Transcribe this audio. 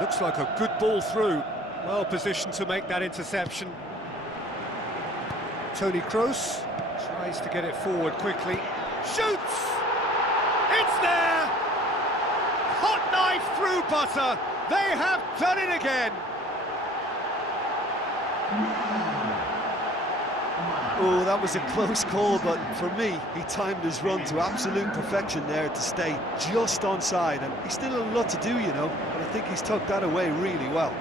Looks like a good ball through. Well positioned to make that interception. Toni Kroos tries to get it forward quickly. Shoots! It's there! Hot knife through butter. They have done it again. Oh, that was a close call, but for me, he timed his run to absolute perfection there to stay just onside, and he's still a lot to do, you know, but I think he's tucked that away really well.